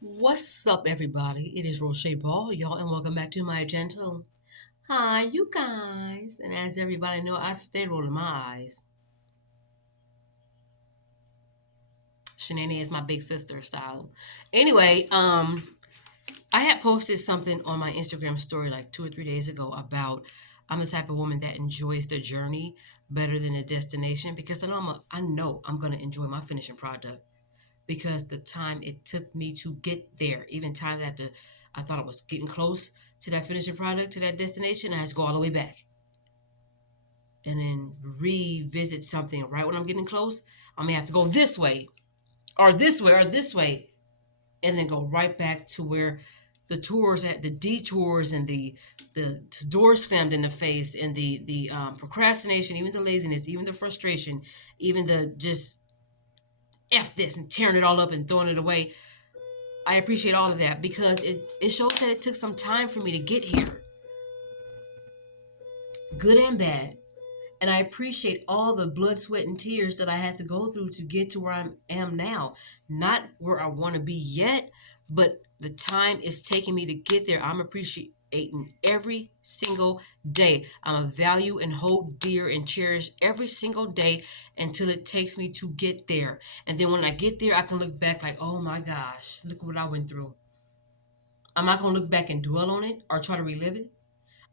What's up, everybody? It is Roche Ball, y'all, and welcome back to my gentle. Hi, you guys. And as everybody know, I stay rolling my eyes. Shenanigans is my big sister, so anyway, I had posted something on my Instagram story like 2 or 3 days ago about I'm the type of woman that enjoys the journey better than the destination because I know I'm gonna enjoy my finishing product because the time it took me to get there, even times after I thought I was getting close to that finishing product, to that destination, I had to go all the way back and then revisit something right when I'm getting close. I may have to go this way or this way or this way, and then go right back to where the detours and the door slammed in the face and the procrastination, even the laziness, even the frustration, even the just f this and tearing it all up and throwing it away. I appreciate all of that because it shows that it took some time for me to get here, good and bad. And I appreciate all the blood, sweat, and tears that I had to go through to get to where I am now. Not where I want to be yet, but the time it's taking me to get there. I'm appreciating every single day. I'm a value and hold dear and cherish every single day until it takes me to get there. And then when I get there, I can look back like, oh my gosh, look what I went through. I'm not going to look back and dwell on it or try to relive it.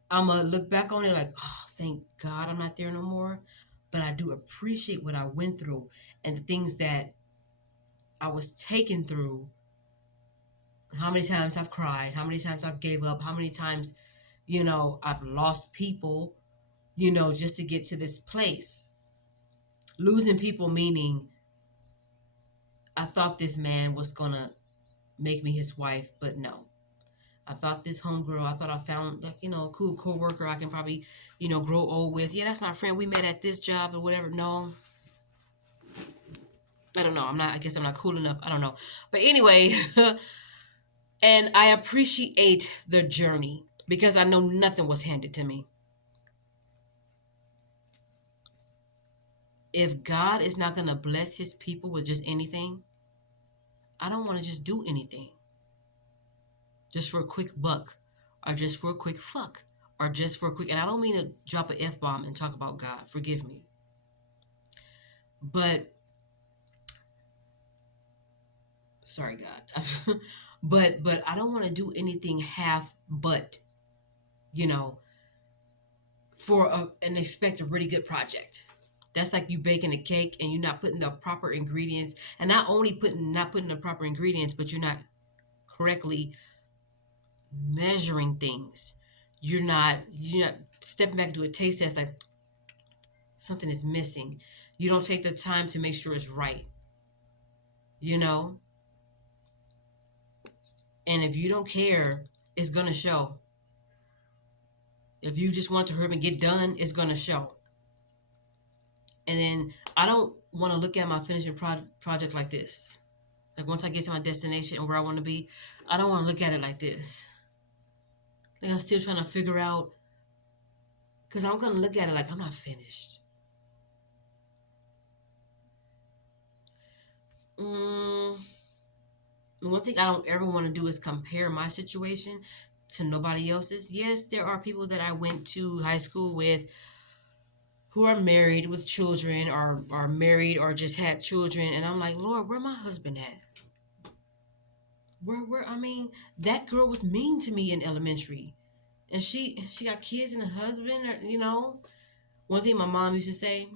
I'm going to look back on it like, oh, thank God I'm not there no more. But I do appreciate what I went through and the things that I was taken through. How many times I've cried, how many times I've gave up, how many times, I've lost people, just to get to this place. Losing people meaning I thought this man was going to make me his wife, but no. I thought this homegirl, I thought I found like, a cool co-worker I can probably, grow old with. Yeah, that's my friend. We met at this job or whatever. No, I don't know. I guess I'm not cool enough. I don't know. But anyway, and I appreciate the journey because I know nothing was handed to me. If God is not going to bless his people with just anything, I don't want to just do anything just for a quick buck or just for a quick fuck or just for a quick, and I don't mean to drop an F bomb and talk about God. Forgive me. But sorry God. but I don't want to do anything half but, you know, and expect a really good project. That's like you baking a cake and you're not putting the proper ingredients, and not only not putting the proper ingredients, but you're not correctly measuring things. You're not stepping back to a taste test like something is missing. You don't take the time to make sure it's right, you know? And if you don't care, it's gonna show. If you just want to hurry and get done, it's gonna show. And then I don't want to look at my finishing project like this. Like once I get to my destination and where I want to be, I don't want to look at it like this. Like I'm still trying to figure out, because I'm gonna look at it like I'm not finished. Mm, One thing I don't ever want to do is compare my situation to nobody else's. Yes, there are people that I went to high school with who are married with children or are married or just had children, and I'm like, Lord, where my husband at? Where I mean, that girl was mean to me in elementary. And she got kids and a husband, or. One thing my mom used to say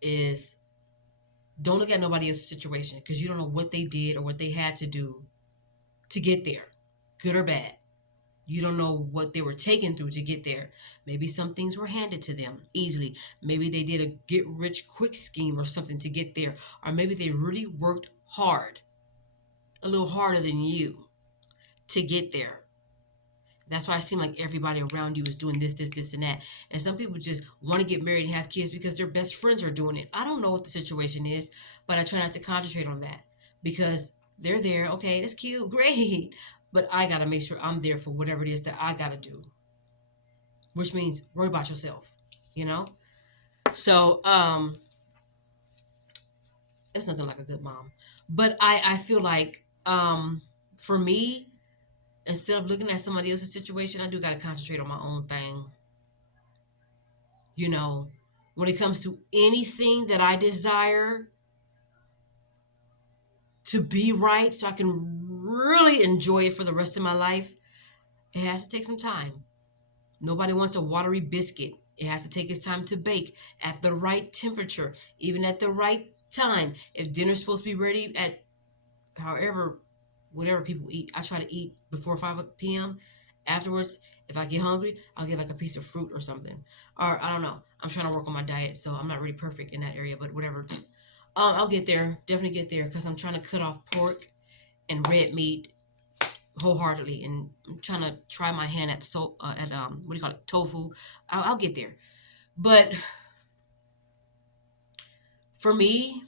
is don't look at nobody else's situation because you don't know what they did or what they had to do to get there, good or bad. You don't know what they were taken through to get there. Maybe some things were handed to them easily. Maybe they did a get rich quick scheme or something to get there. Or maybe they really worked hard, a little harder than you, to get there. That's why it seems like everybody around you is doing this, and that. And some people just want to get married and have kids because their best friends are doing it. I don't know what the situation is, but I try not to concentrate on that because they're there. Okay, that's cute, great. But I got to make sure I'm there for whatever it is that I got to do, which means worry about yourself, you know? So, it's nothing like a good mom. But I feel like Um, for me, instead of looking at somebody else's situation, I do got to concentrate on my own thing. You know, when it comes to anything that I desire to be right so I can really enjoy it for the rest of my life, it has to take some time. Nobody wants a watery biscuit. It has to take its time to bake at the right temperature, even at the right time. If dinner's supposed to be ready at however, whatever people eat, I try to eat before 5 p.m. Afterwards, if I get hungry, I'll get like a piece of fruit or something. Or I don't know. I'm trying to work on my diet, so I'm not really perfect in that area, but whatever. I'll get there. Definitely get there because I'm trying to cut off pork and red meat wholeheartedly, and I'm trying to try my hand at what do you call it, tofu. I'll get there. But for me,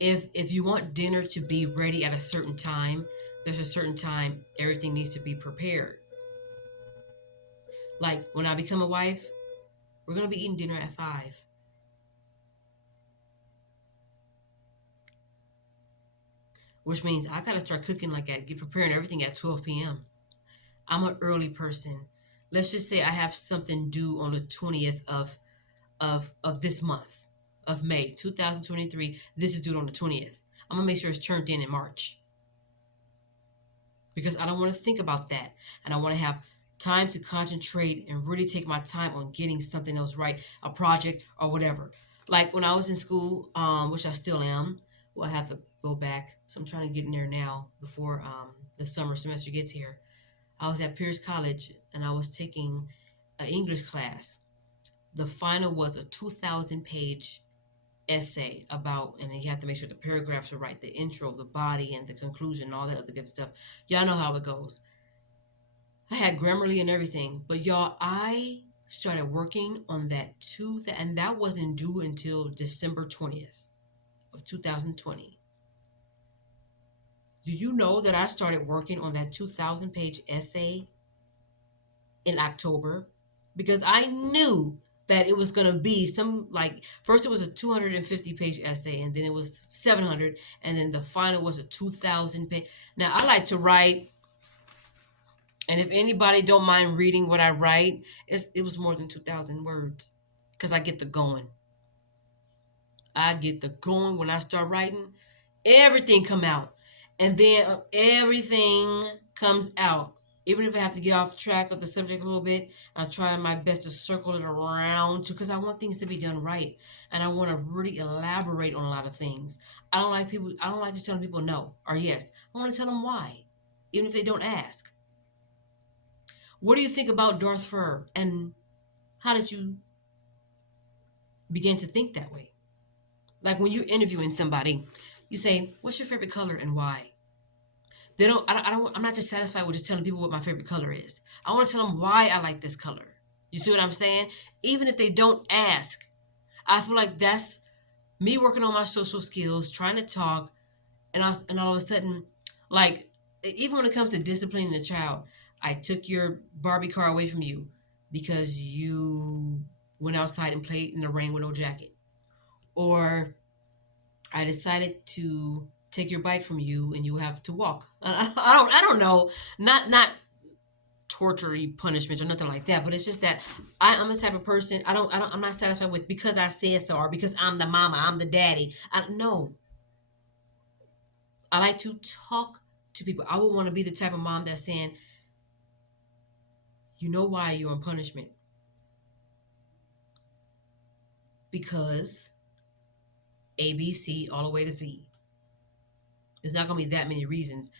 if you want dinner to be ready at a certain time, there's a certain time everything needs to be prepared. Like when I become a wife, we're gonna be eating dinner at 5, which means I gotta start cooking like at get preparing everything at 12 p.m. I'm an early person. Let's just say I have something due on the 20th of this month of May 2023. This is due on the 20th. I'm gonna make sure it's turned in March because I don't want to think about that, and I want to have time to concentrate and really take my time on getting something else right, a project or whatever. Like when I was in school, which I still am. Well, I have to go back, so I'm trying to get in there now before the summer semester gets here. I was at Pierce College and I was taking an English class. The final was a 2,000 page essay about, and then you have to make sure the paragraphs are right, the intro, the body, and the conclusion, and all that other good stuff. Y'all know how it goes. I had Grammarly and everything, but y'all, I started working on that and that wasn't due until December 20th of 2020. Do you know that I started working on that 2,000 page essay in October? Because I knew that it was going to be some, like, first it was a 250 page essay, and then it was 700, and then the final was a 2,000 page. Now I like to write, and if anybody don't mind reading what I write, it was more than 2,000 words because I get the going. I get the going when I start writing. Everything come out, and then everything comes out. Even if I have to get off track of the subject a little bit, I try my best to circle it around because I want things to be done right, and I want to really elaborate on a lot of things. I don't like people. I don't like to tell people no or yes. I want to tell them why, even if they don't ask. What do you think about Darth Fur, and how did you begin to think that way? Like when you're interviewing somebody, you say, "What's your favorite color and why?" They don't. I don't. I'm not just satisfied with just telling people what my favorite color is. I want to tell them why I like this color. You see what I'm saying? Even if they don't ask, I feel like that's me working on my social skills, trying to talk, and all of a sudden, like even when it comes to disciplining a child, I took your Barbie car away from you because you went outside and played in the rain with no jacket, or I decided to take your bike from you and you have to walk. I don't know. Not torture punishments or nothing like that, but it's just that I'm the type of person I'm not satisfied with because I said so or because I'm the mama, I'm the daddy. No, I like to talk to people. I would want to be the type of mom that's saying, you know why you're on punishment? Because ABC all the way to Z. There's not gonna be that many reasons.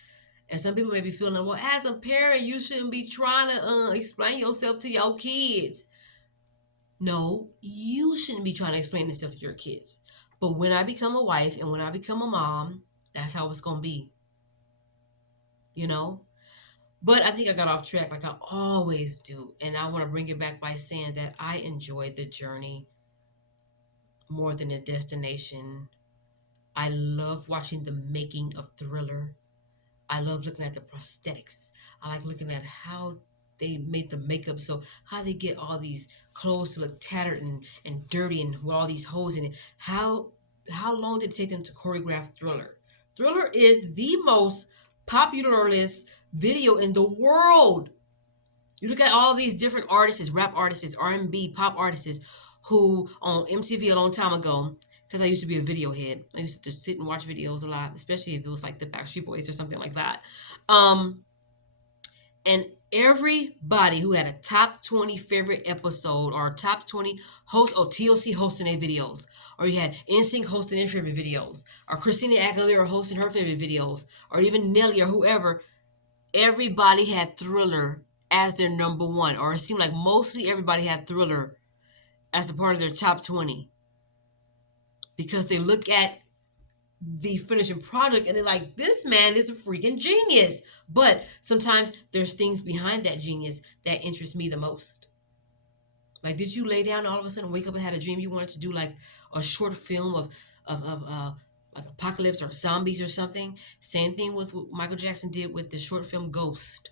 And some people may be feeling, well, as a parent, you shouldn't be trying to explain yourself to your kids. No, you shouldn't be trying to explain yourself to your kids. But when I become a wife and when I become a mom, that's how it's gonna be, you know? But I think I got off track like I always do. And I want to bring it back by saying that I enjoy the journey more than the destination. I love watching the making of Thriller. I love looking at the prosthetics. I like looking at how they made the makeup. So how they get all these clothes to look tattered and dirty and with all these holes in it. How long did it take them to choreograph Thriller? Thriller is the most popular video in the world. You look at all these different artists, rap artists, R&B, pop artists, who on MTV a long time ago, because I used to be a video head. I used to just sit and watch videos a lot, especially if it was like the Backstreet Boys or something like that. And everybody who had a top 20 favorite episode or top 20 host or TLC hosting their videos, or you had NSYNC hosting their favorite videos, or Christina Aguilera hosting her favorite videos, or even Nelly or whoever, everybody had Thriller as their number one, or it seemed like mostly everybody had Thriller as a part of their top 20 because they look at the finishing product and they're like, this man is a freaking genius. But sometimes there's things behind that genius that interest me the most. Like, did you lay down and all of a sudden wake up and had a dream you wanted to do like a short film of like apocalypse or zombies or something? Same thing with what Michael Jackson did with the short film Ghost.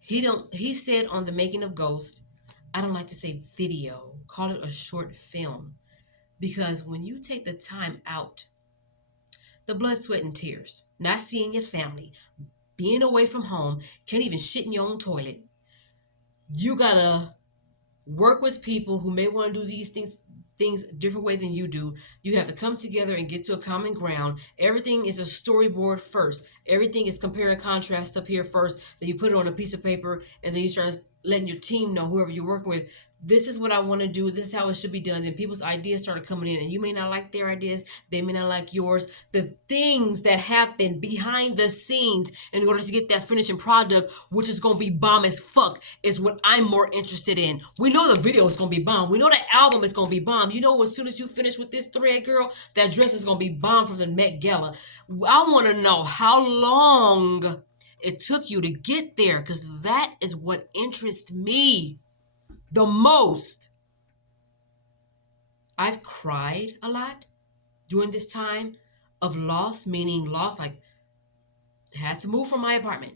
He said on the making of Ghost, I don't like to say video, call it a short film. Because when you take the time out, the blood, sweat, and tears, not seeing your family, being away from home, can't even shit in your own toilet, you gotta work with people who may want to do these things different way than you do. You have to come together and get to a common ground. Everything is a storyboard first. Everything is compare and contrast up here first. Then you put it on a piece of paper, and then you start letting your team know, whoever you're working with, this is what I want to do. This is how it should be done. Then people's ideas started coming in, and you may not like their ideas. They may not like yours. The things that happen behind the scenes in order to get that finishing product, which is going to be bomb as fuck, is what I'm more interested in. We know the video is going to be bomb. We know the album is going to be bomb. You know, as soon as you finish with this thread, girl, that dress is going to be bomb from the Met Gala. I want to know how long it took you to get there, because that is what interests me the most. I've cried a lot during this time of loss, meaning loss, like I had to move from my apartment.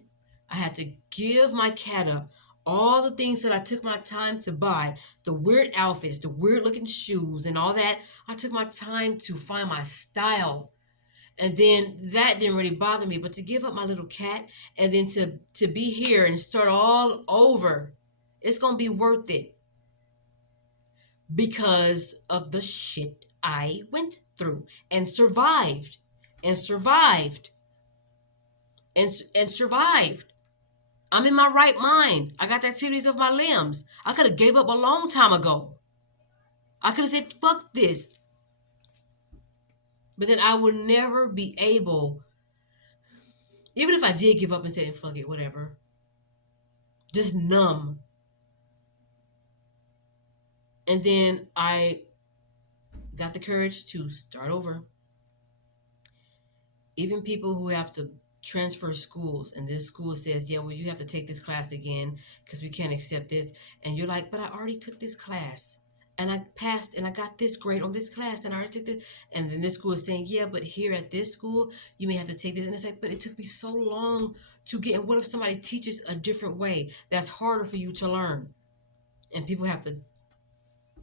I had to give my cat up. All the things that I took my time to buy, the weird outfits, the weird looking shoes and all that, I took my time to find my style. And then that didn't really bother me, but to give up my little cat and then to be here and start all over, it's going to be worth it because of the shit I went through and survived and survived and survived. I'm in my right mind. I got the activities of my limbs. I could have gave up a long time ago. I could have said, fuck this. But then I would never be able, even if I did give up and say, fuck it, whatever, just numb. And then I got the courage to start over. Even people who have to transfer schools, and this school says, yeah, well, you have to take this class again because we can't accept this. And you're like, but I already took this class. And I passed and I got this grade on this class and I already took this. And then this school is saying, yeah, but here at this school, you may have to take this. And it's like, but it took me so long to get. And what if somebody teaches a different way that's harder for you to learn? And people have to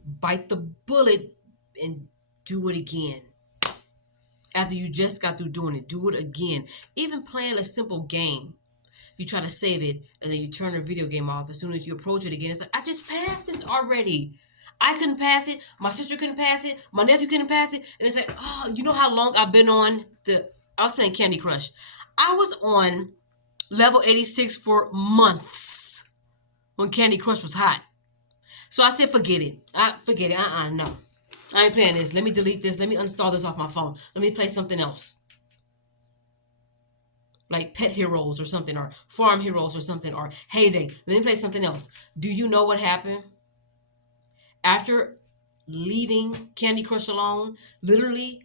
bite the bullet and do it again. After you just got through doing it, do it again. Even playing a simple game. You try to save it and then you turn the video game off. As soon as you approach it again, it's like, I just passed this already. I couldn't pass it. My sister couldn't pass it. My nephew couldn't pass it. And it's like, oh, you know how long I've been on I was playing Candy Crush. I was on level 86 for months when Candy Crush was hot. So I said, forget it. Forget it. No. I ain't playing this. Let me delete this. Let me uninstall this off my phone. Let me play something else. Like Pet Heroes or something, or Farm Heroes or something, or Heyday. Let me play something else. Do you know what happened? After leaving Candy Crush alone, literally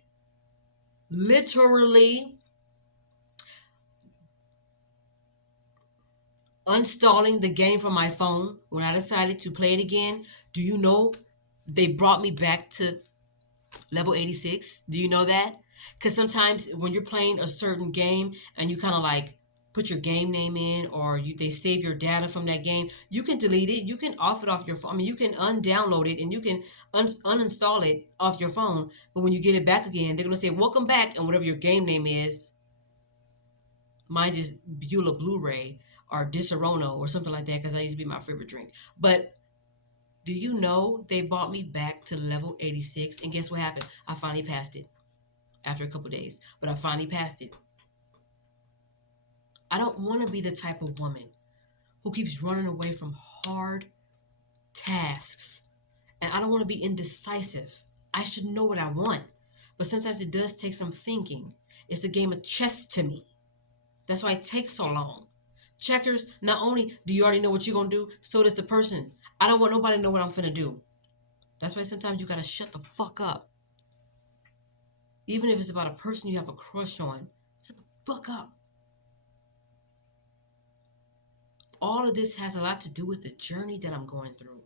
uninstalling the game from my phone when I decided to play it again, do you know they brought me back to level 86? Do you know that? Because sometimes when you're playing a certain game and you kind of like put your game name in, or they save your data from that game, you can delete it. You can off it off your phone. I mean, you can undownload it and you can uninstall it off your phone. But when you get it back again, they're gonna say welcome back, and whatever your game name is, mine is Beulah Blu-ray or Disaronno or something like that, because that used to be my favorite drink. But do you know they brought me back to level 86? And guess what happened? I finally passed it after a couple days, but I finally passed it. I don't want to be the type of woman who keeps running away from hard tasks. And I don't want to be indecisive. I should know what I want. But sometimes it does take some thinking. It's a game of chess to me. That's why it takes so long. Checkers, not only do you already know what you're going to do, so does the person. I don't want nobody to know what I'm finna do. That's why sometimes you got to shut the fuck up. Even if it's about a person you have a crush on, shut the fuck up. All of this has a lot to do with the journey that I'm going through.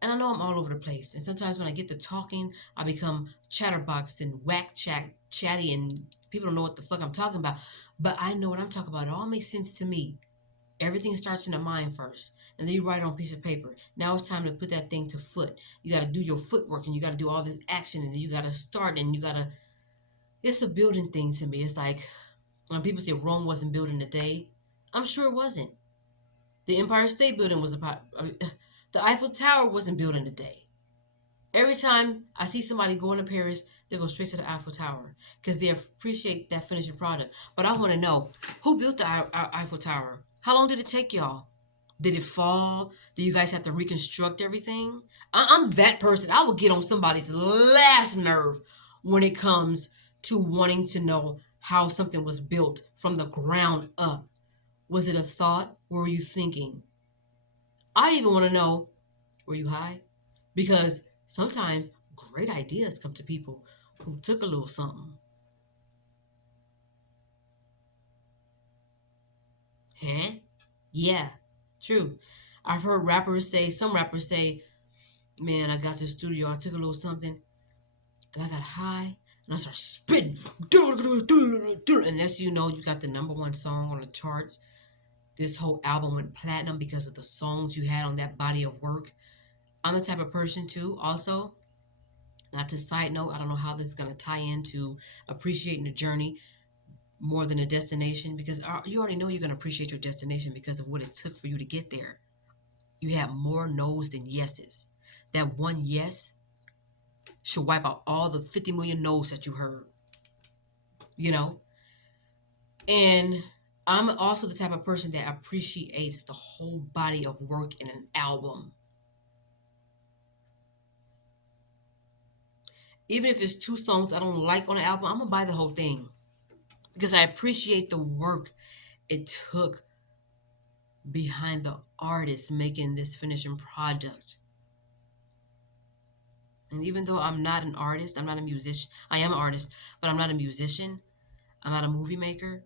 And I know I'm all over the place. And sometimes when I get to talking, I become chatterbox and chatty, and people don't know what the fuck I'm talking about. But I know what I'm talking about. It all makes sense to me. Everything starts in the mind first. And then you write it on a piece of paper. Now it's time to put that thing to foot. You got to do your footwork, and you got to do all this action, and then you got to start, and you got to... It's a building thing to me. It's like when people say Rome wasn't built in a day, I'm sure it wasn't. The Empire State Building was about... The Eiffel Tower wasn't built in a day. Every time I see somebody going to Paris, they go straight to the Eiffel Tower because they appreciate that finishing product. But I want to know, who built the Eiffel Tower? How long did it take y'all? Did it fall? Did you guys have to reconstruct everything? I'm that person. I will get on somebody's last nerve when it comes to wanting to know how something was built from the ground up. Was it a thought? What were you thinking? I even want to know, were you high? Because sometimes great ideas come to people who took a little something. Huh? Yeah, true. I've heard some rappers say, man, I got to the studio, I took a little something, and I got high, and I started spitting. And next you know, you got the number one song on the charts. This whole album went platinum because of the songs you had on that body of work. I'm the type of person too, also, not to side note, I don't know how this is going to tie into appreciating the journey more than a destination, because you already know you're going to appreciate your destination because of what it took for you to get there. You have more no's than yeses. That one yes should wipe out all the 50 million no's that you heard. You know? And I'm also the type of person that appreciates the whole body of work in an album. Even if it's 2 songs I don't like on the album, I'm going to buy the whole thing. Because I appreciate the work it took behind the artist making this finishing product. And even though I'm not an artist, I'm not a musician. I am an artist, but I'm not a musician. I'm not a movie maker.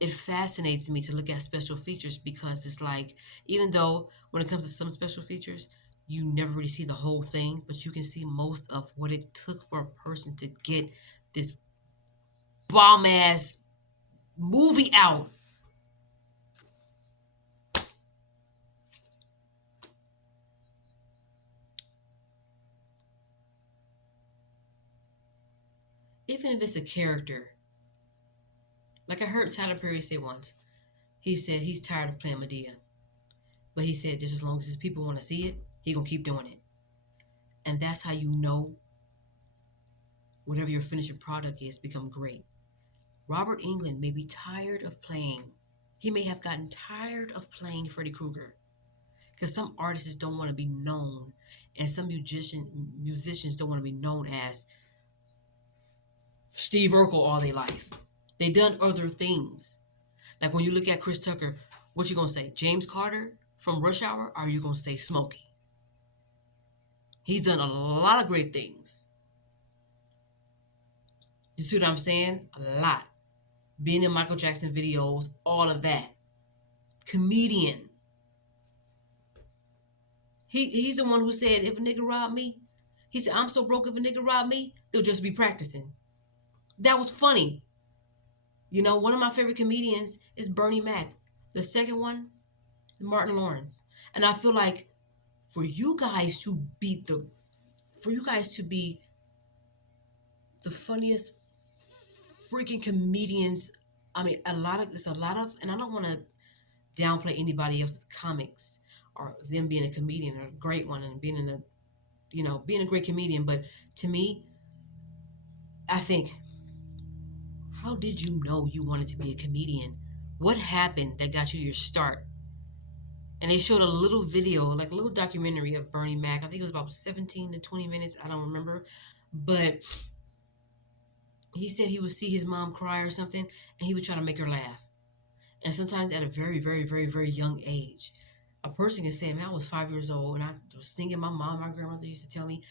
It fascinates me to look at special features, because it's like, even though when it comes to some special features, you never really see the whole thing, but you can see most of what it took for a person to get this bomb ass movie out. Even if it's a character. Like I heard Tyler Perry say once, he said he's tired of playing Medea. But he said just as long as his people want to see it, he gonna keep doing it. And that's how you know whatever your finishing product is become great. Robert Englund may be tired of playing. He may have gotten tired of playing Freddy Krueger. Because some artists don't want to be known, and some musicians don't want to be known as Steve Urkel all their life. They done other things. Like when you look at Chris Tucker, what you gonna say? James Carter from Rush Hour? Or are you gonna say Smokey? He's done a lot of great things. You see what I'm saying? A lot. Being in Michael Jackson videos, all of that. Comedian. He's the one who said, if a nigga robbed me, he said, I'm so broke, if a nigga robbed me, they'll just be practicing. That was funny. You know, one of my favorite comedians is Bernie Mac. The second one, Martin Lawrence. And I feel like for you guys to be the funniest freaking comedians. I mean, it's a lot of, and I don't want to downplay anybody else's comics or them being a comedian or a great one and being a great comedian. But to me, I think, how did you know you wanted to be a comedian? What happened that got you your start? And they showed a little video, like a little documentary of Bernie Mac. I think it was about 17 to 20 minutes. I don't remember. But he said he would see his mom cry or something, and he would try to make her laugh. And sometimes at a very, very, very, very young age, a person can say, man, I was 5 years old and I was singing. My grandmother used to tell me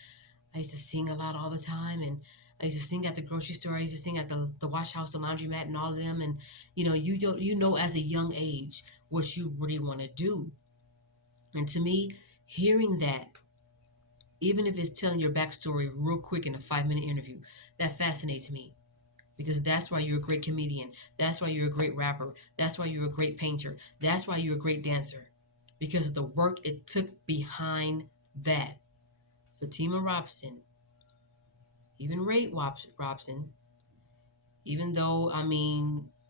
I used to sing a lot all the time. And I used to sing at the grocery store. I used to sing at the wash house, the laundromat, and all of them. And, you know as a young age what you really want to do. And to me, hearing that, even if it's telling your backstory real quick in a 5-minute interview, that fascinates me. Because that's why you're a great comedian. That's why you're a great rapper. That's why you're a great painter. That's why you're a great dancer. Because of the work it took behind that. Fatima Robson, even Ray Robson, even though,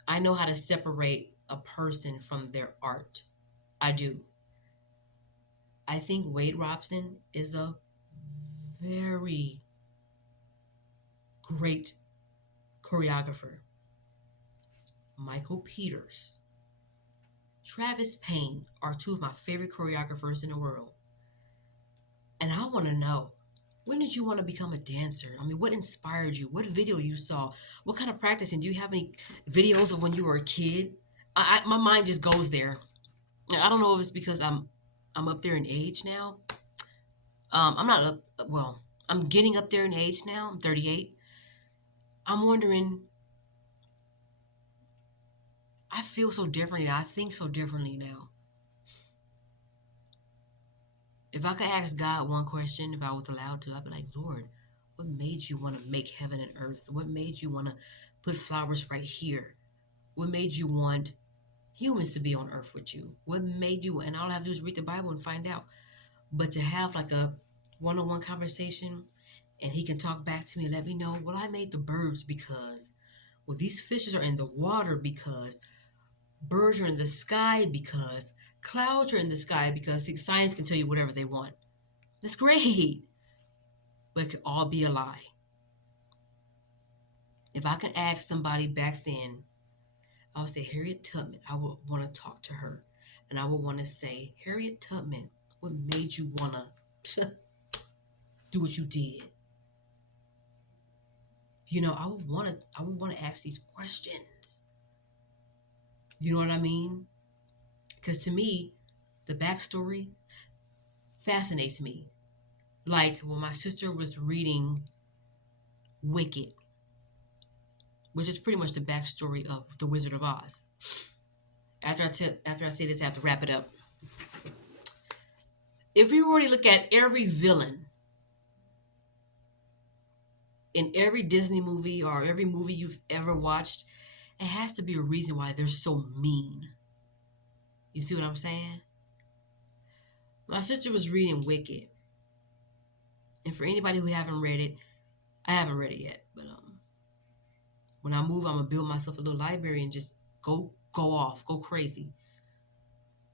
I know how to separate a person from their art. I do. I think Wade Robson is a very great choreographer. Michael Peters, Travis Payne are two of my favorite choreographers in the world. And I want to know, when did you want to become a dancer? I mean, what inspired you? What video you saw? What kind of practicing? Do you have any videos of when you were a kid? My mind just goes there. I don't know if it's because I'm up there in age now. I'm not up. Well, I'm getting up there in age now. I'm 38. I'm wondering. I feel so differently now. I think so differently now. If I could ask God one question, if I was allowed to, I'd be like, Lord, what made you want to make heaven and earth? What made you want to put flowers right here? What made you want humans to be on earth with you? What made you, and all I have to do is read the Bible and find out. But to have like a one-on-one conversation and he can talk back to me and let me know, well, I made the birds because, well, these fishes are in the water because, birds are in the sky because, clouds are in the sky because. See, science can tell you whatever they want. That's great. But it could all be a lie. If I could ask somebody back then, I would say Harriet Tubman. I would want to talk to her. And I would want to say, Harriet Tubman, what made you want to do what you did? I would want to ask these questions. You know what I mean? Because to me, the backstory fascinates me. Like when my sister was reading Wicked, which is pretty much the backstory of The Wizard of Oz. After I say this, I have to wrap it up. If you already look at every villain in every Disney movie or every movie you've ever watched, it has to be a reason why they're so mean. You see what I'm saying? My sister was reading Wicked. And for anybody who haven't read it, I haven't read it yet, but when I move, I'm gonna build myself a little library and just go off, go crazy.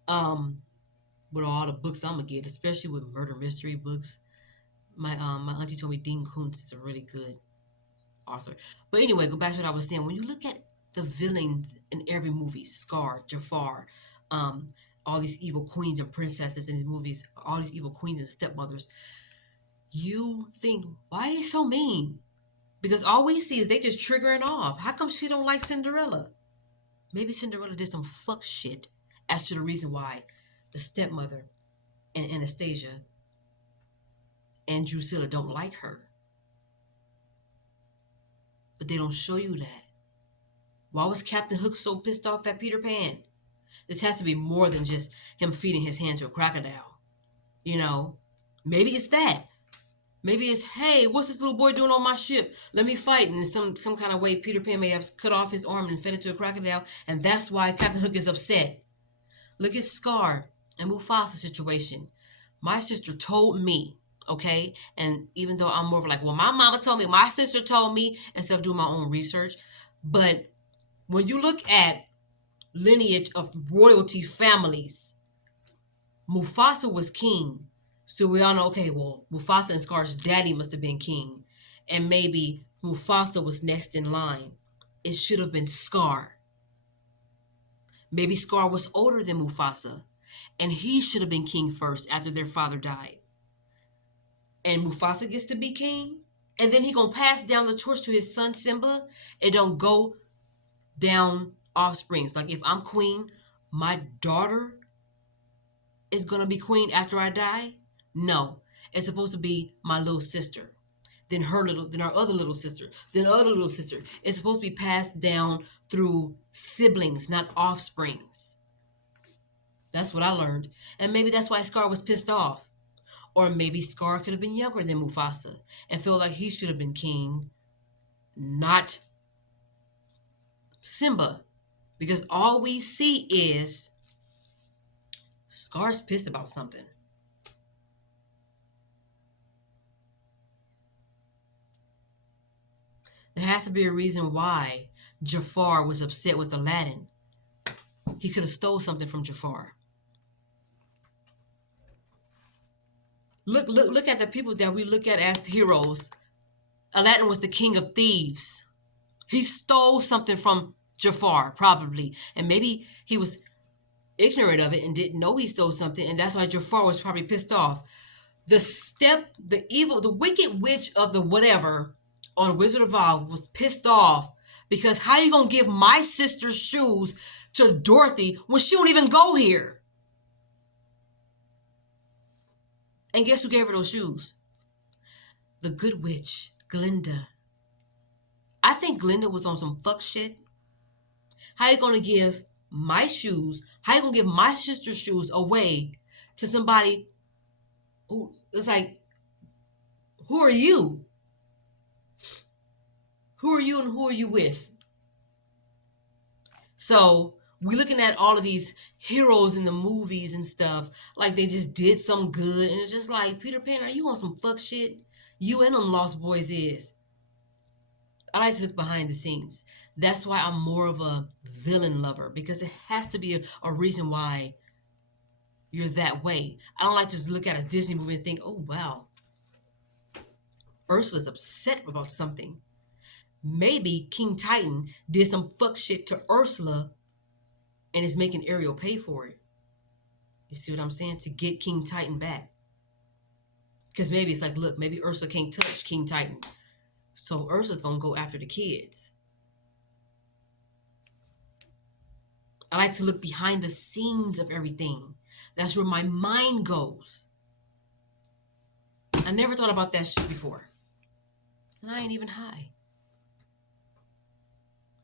With all the books I'm gonna get, especially with murder mystery books. My auntie told me Dean Koontz is a really good author. But anyway, go back to what I was saying. When you look at the villains in every movie, Scar, Jafar, all these evil queens and princesses in these movies, all these evil queens and stepmothers, you think, why are they so mean? Because all we see is they just triggering off. How come she don't like Cinderella? Maybe Cinderella did some fuck shit as to the reason why the stepmother and Anastasia and Drusilla don't like her. But they don't show you that. Why was Captain Hook so pissed off at Peter Pan? This has to be more than just him feeding his hand to a crocodile. Maybe it's that. Maybe it's, hey, what's this little boy doing on my ship? Let me fight. And in some kind of way, Peter Pan may have cut off his arm and fed it to a crocodile, and that's why Captain Hook is upset. Look at Scar and Mufasa's situation. My sister told me, okay? And even though I'm more of like, well, my mama told me, my sister told me, instead of doing my own research. But when you look at lineage of royalty families, Mufasa was king. So we all know, okay, well, Mufasa and Scar's daddy must have been king. And maybe Mufasa was next in line. It should have been Scar. Maybe Scar was older than Mufasa, and he should have been king first after their father died. And Mufasa gets to be king, and then he gonna pass down the torch to his son Simba. It don't go down offsprings. Like if I'm queen, my daughter is gonna be queen after I die. No, it's supposed to be my little sister, then then our other little sister, then other little sister. It's supposed to be passed down through siblings, not offsprings. That's what I learned. And maybe that's why Scar was pissed off. Or maybe Scar could have been younger than Mufasa and felt like he should have been king, not Simba. Because all we see is Scar's pissed about something. There has to be a reason why Jafar was upset with Aladdin. He could have stole something from Jafar. Look at the people that we look at as heroes. Aladdin was the king of thieves. He stole something from Jafar, probably. And maybe he was ignorant of it and didn't know he stole something, and that's why Jafar was probably pissed off. The wicked witch of the whatever on Wizard of Oz was pissed off because how you gonna give my sister's shoes to Dorothy when she don't even go here? And guess who gave her those shoes? The good witch, Glinda. I think Glinda was on some fuck shit. How you gonna give my shoes, how you gonna give my sister's shoes away to somebody who is like, who are you? Who are you and who are you with? So we're looking at all of these heroes in the movies and stuff, like they just did some good, and it's just like, Peter Pan, are you on some fuck shit? You and them Lost Boys is. I like to look behind the scenes. That's why I'm more of a villain lover, because it has to be a reason why you're that way. I don't like to just look at a Disney movie and think, oh, wow, Ursula's upset about something. Maybe King Titan did some fuck shit to Ursula and is making Ariel pay for it. You see what I'm saying? To get King Titan back. Because maybe it's like, look, maybe Ursula can't touch King Titan. So Ursula's going to go after the kids. I like to look behind the scenes of everything. That's where my mind goes. I never thought about that shit before. And I ain't even high.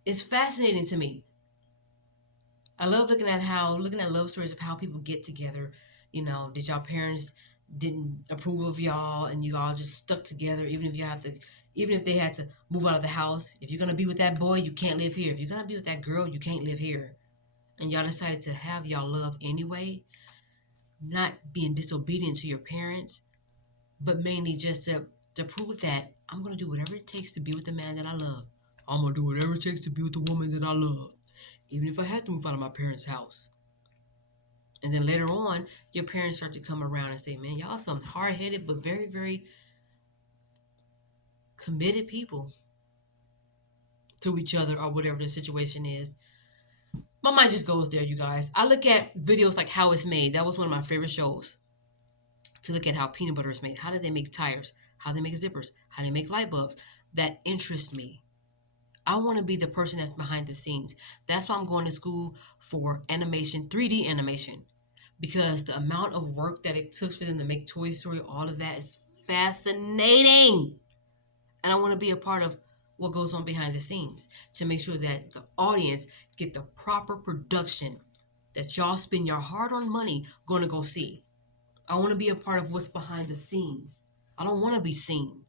It's fascinating to me. I love looking at love stories of how people get together. You know, did y'all parents didn't approve of y'all and you all just stuck together even if they had to move out of the house. If you're gonna be with that boy, you can't live here. If you're gonna be with that girl, you can't live here. And y'all decided to have y'all love anyway, not being disobedient to your parents, but mainly just to prove that I'm gonna do whatever it takes to be with the man that I love. I'm gonna do whatever it takes to be with the woman that I love, even if I have to move out of my parents' house. And then later on, your parents start to come around and say, man, y'all some hard-headed but very, very committed people to each other or whatever the situation is. My mind just goes there, you guys. I look at videos like How It's Made. That was one of my favorite shows. To look at how peanut butter is made. How do they make tires? How they make zippers? How they make light bulbs? That interests me. I want to be the person that's behind the scenes. That's why I'm going to school for animation, 3D animation. Because the amount of work that it took for them to make Toy Story, all of that is fascinating. And I want to be a part of what goes on behind the scenes to make sure that the audience get the proper production that y'all spend your hard-earned money going to go see. I want to be a part of what's behind the scenes. I don't want to be seen.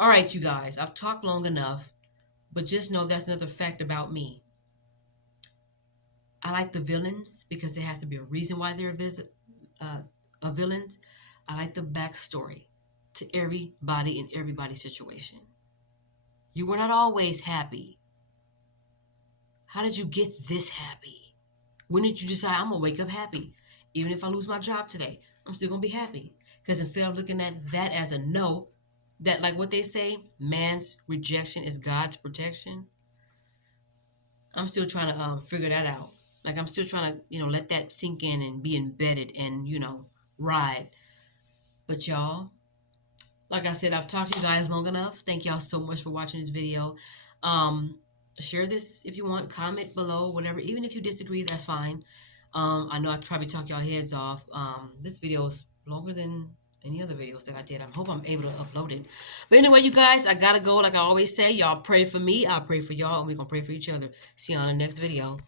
All right, you guys, I've talked long enough, but just know that's another fact about me. I like the villains because there has to be a reason why they're uh, villains. I like the backstory to everybody in everybody's situation. You were not always happy. How did you get this happy? When did you decide I'm gonna wake up happy? Even if I lose my job today, I'm still gonna be happy. Because instead of looking at that as a no, that like what they say, man's rejection is God's protection. I'm still trying to figure that out. Like I'm still trying to, let that sink in and be embedded and, ride. But y'all, like I said, I've talked to you guys long enough. Thank y'all so much for watching this video. Um, Share this if you want, comment below, whatever. Even if you disagree, that's fine. I know I could probably talk y'all heads off. This video is longer than any other videos that I did. I hope I'm able to upload it. But anyway, you guys, I gotta go. Like I always say, y'all pray for me. I'll pray for y'all, and we're gonna pray for each other. See you on the next video.